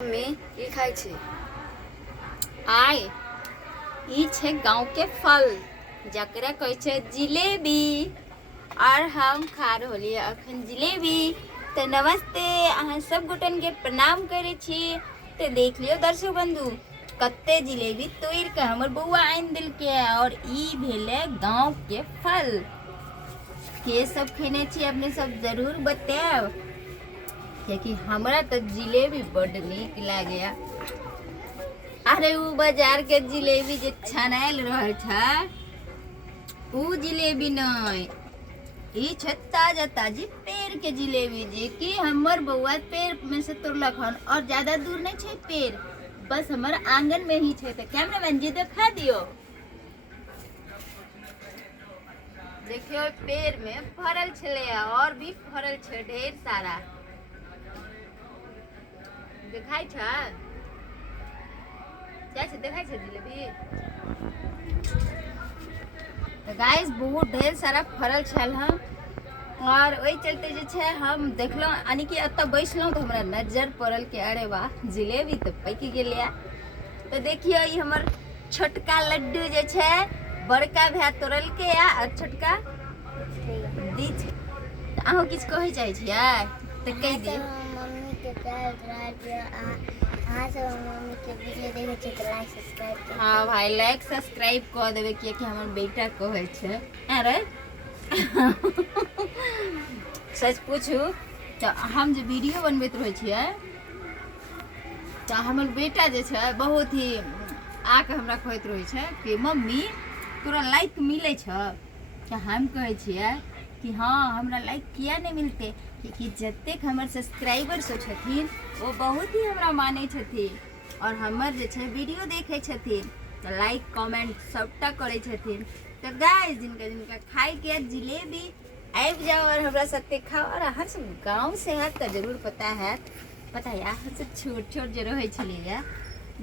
में ये खाई छे आय ई छे गांव के फल जकरा कहै छे जिलेबी और हम खा रहलिए अखन जिलेबी। तो नमस्ते अहाँ सब गोटन के प्रणाम करे छी। तो देख लियो दर्शक बंधु कते जिलेबी तोड़ के हमर बउआ आइन दिल के और ई भेले गांव के फल के सब खेने छी अपने सब जरूर बताएब क्योंकि हमरा तो जिलेबी बड़ नीक लागे। अरे वो बाजार के जिलेबी जे छनायल रहे छे उ जिलेबी नहीं, ई छे ताजा ताजी पेड़ के जिलेबी जे कि हमर बउआ पेड़ में से तोड़लक हन और ज्यादा दूर नहीं छे पेड़, बस हमर आंगन में ही छे। तो कैमरामैन जी दिखा दियो, देखियो पेड़ में फरल छले और भी फरल छे ढेर सारा दिखाई छे। देखाई छे जिलेबी। तो गाइस बहुत ढेर सारा फरल छल हम और वही चलते जे छे हम देखलो यानी कि अत बैसलो तो हमरा नजर पड़ल के अरे वाह जिलेबी तो पक गेलिया। तो देखियो ई हमर छोटका लड्डू जे छे बड़का भैया तोड़ल के या और छोटका दी छे। अहो किछ कहै चाहे छियै तो कह दी। मम्मी के प्यार हाँ सब मम्मी के वीडियो देखे छे तो लाइक सब्सक्राइब कर। हाँ भाई लाइक सब्सक्राइब कर देवे कि हमर बेटा कहै छे। अरे सच पूछू तो हम जो वीडियो बनबैत रहै छियै तो हमर बेटा जे छे बहुत ही आके हमरा कहैत रहै छे कि मम्मी तोरा लाइक मिले छ। तो हम कहै छियै कि हाँ हमरा लाइक किया नहीं मिलते क्योंकि जतेक हमर सब्सक्राइबर सब छथिन वो बहुत ही हमरा माने छथिन और हमर जे छे वीडियो देखे छथिन तो लाइक कमेंट सबटा करे छथिन। तो गाइस जिनका जिनका खाई के जिलेबी आबि जाओ और हमरा साथे खाओ। और अहाँ सब गांव से है तो जरूर पता है हम सब छोट छोट जो रहे छलिए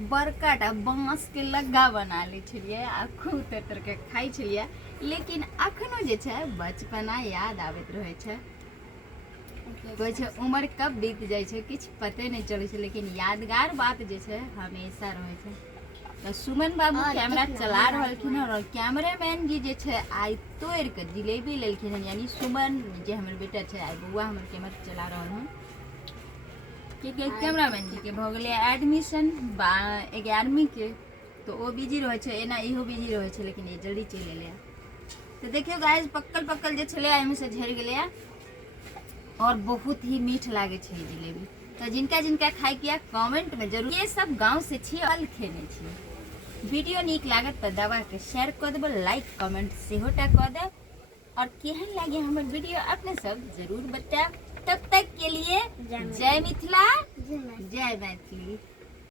बड़काटा बांस के लग्गा बना ले छलिए आ खूब तर के खाई छलिए। लेकिन अखनो जे छे बचपना याद आबैत रहे छे। कहै छे उम्र कब बीत जाए छे किछ पते नहीं चले छे लेकिन यादगार बात जे छे हमेशा रहे छे। तो सुमन बाबू कैमरा चला रहलखिन और कैमरामैन जी जे छे आई तोड़ के जिलेबी लेलखिन यानी सुमन जे हमर बेटा छे आई बउआ हमर कैमरा चला रहल हन क्योंकि कैमरामैन जी के भ गेलै एडमिशन 11वीं के तो वो बिजी रहे छे एना इहो बिजी रहे छे लेकिन ये जल्दी चल एले। तो देखियो गाइस पक्कल पक्कल जे छले एमे से झड़ गेलै और बहुत ही मीठ लागे छे जिलेबी। तो जिनका जिनका खाई किया कमेंट में जरूर। ये सब गांव से छी फल खेने छी। वीडियो नीक लागत तो दबा के शेयर कर देबो, लाइक कमेंट सेहोटा कर दे और केहन लागे हमर वीडियो अपने सब जरूर बताएब। तब तक के लिए जय मिथिला जय मैथिली।